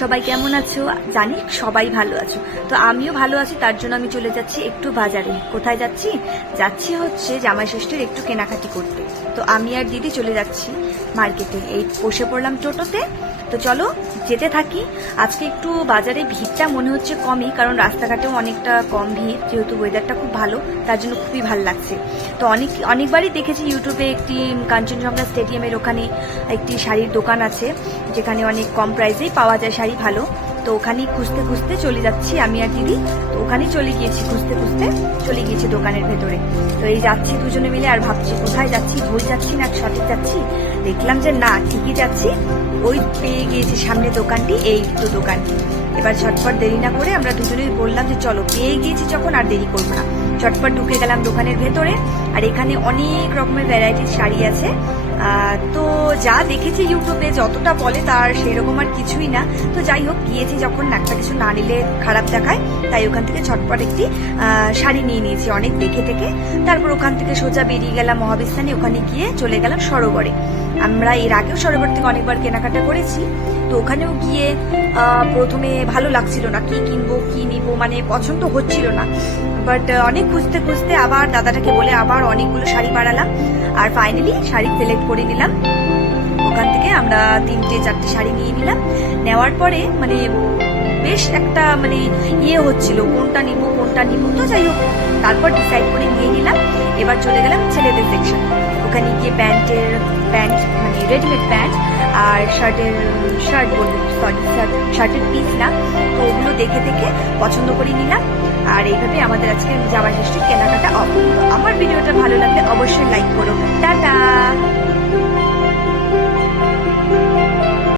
সবাই কেমন আছো? জানি সবাই ভালো আছো। তো আমিও ভালো আছি, তার জন্য আমি চলে যাচ্ছি একটু বাজারে। কোথায় যাচ্ছি? যাচ্ছি হচ্ছে জামাই ষষ্ঠীর একটু কেনাকাটি করতে। তো আমি আর দিদি চলে যাচ্ছি মার্কেটে। এই বসে পড়লাম টোটোতে। তো চলো যেতে থাকি। আজকে একটু বাজারে ভিড়টা মনে হচ্ছে কমই, কারণ রাস্তাঘাটেও অনেকটা কম ভিড়, যেহেতু ওয়েদারটা খুব ভালো, তার জন্য খুবই ভালো লাগছে। তো অনেকবারই দেখেছি ইউটিউবে একটি কাঞ্চনজঙ্ঘা স্টেডিয়ামের ওখানে একটি শাড়ির দোকান আছে, যেখানে অনেক কম প্রাইসেই পাওয়া যায় শাড়ি ভালো। তো ওখানেই খুঁজতে খুঁজতে চলে যাচ্ছি আমি আর দিদি। তো ওখানেই চলে গিয়েছি, খুঁজতে খুঁজতে চলে গিয়েছি দোকানের ভেতরে। তো এই যাচ্ছি দুজনে মিলে, আর ভাবছি কোথায় যাচ্ছি, ভুল যাচ্ছি না সঠিক যাচ্ছি। দেখলাম যে না, ঠিকই যাচ্ছি। ওই পেয়ে গিয়েছি সামনে দোকানটি, এই তো দোকানটি। এবার ঝটপট দেরি না করে আমরা দুজনেই বললাম যে চলো, পেয়ে গিয়েছি যখন আর দেরি করবো না। ঝটপট ঢুকে গেলাম দোকানের ভেতরে। আর এখানে অনেক রকমের ভ্যারাইটির শাড়ি আছে। তো যা দেখেছি ইউটিউবে যতটা বলে তার সেরকম আর কিছুই না। তো যাই হোক, গিয়েছি যখন, একটা কিছু না নিলে খারাপ দেখায়, তাই ওখান থেকে ঝটপট একটি শাড়ি নিয়ে নিয়েছি অনেক দেখে থেকে। তারপর ওখান থেকে সোজা বেরিয়ে গেলাম মহাবিস্তানে। ওখানে গিয়ে চলে গেলাম সরোবরে। আমরা এর আগেও সরোবর থেকে অনেকবার কেনাকাটা করেছি। তো ওখানেও গিয়ে প্রথমে ভালো লাগছিল না, কি কিনবো কি নিবো, মানে পছন্দ হচ্ছিল না। বাট অনেক খুঁজতে খুঁজতে আবার দাদাটাকে বলে আবার অনেকগুলো শাড়ি বাড়ালাম, আর ফাইনালি শাড়ি সিলেক্ট করে নিলাম। ওখান থেকে আমরা 3-4টে শাড়ি নিয়ে নিলাম। নেওয়ার পরে মানে বেশ একটা মানে হচ্ছিল, কোনটা নিব। তো যাই হোক, তারপর ডিসাইড করে নিয়ে নিলাম। এবার চলে গেলাম ছেলেদের সেকশন। ওখানে গিয়ে প্যান্ট মানে রেডিমেড প্যান্ট আর শার্টের পিস না, তো ওগুলো দেখে দেখে পছন্দ করে নিলাম। আর এইভাবে আমাদের আজকে জামাই ষষ্ঠীর কেনাকাটা। আমার ভিডিওটা ভালো লাগলে অবশ্যই লাইক করো। টাটা।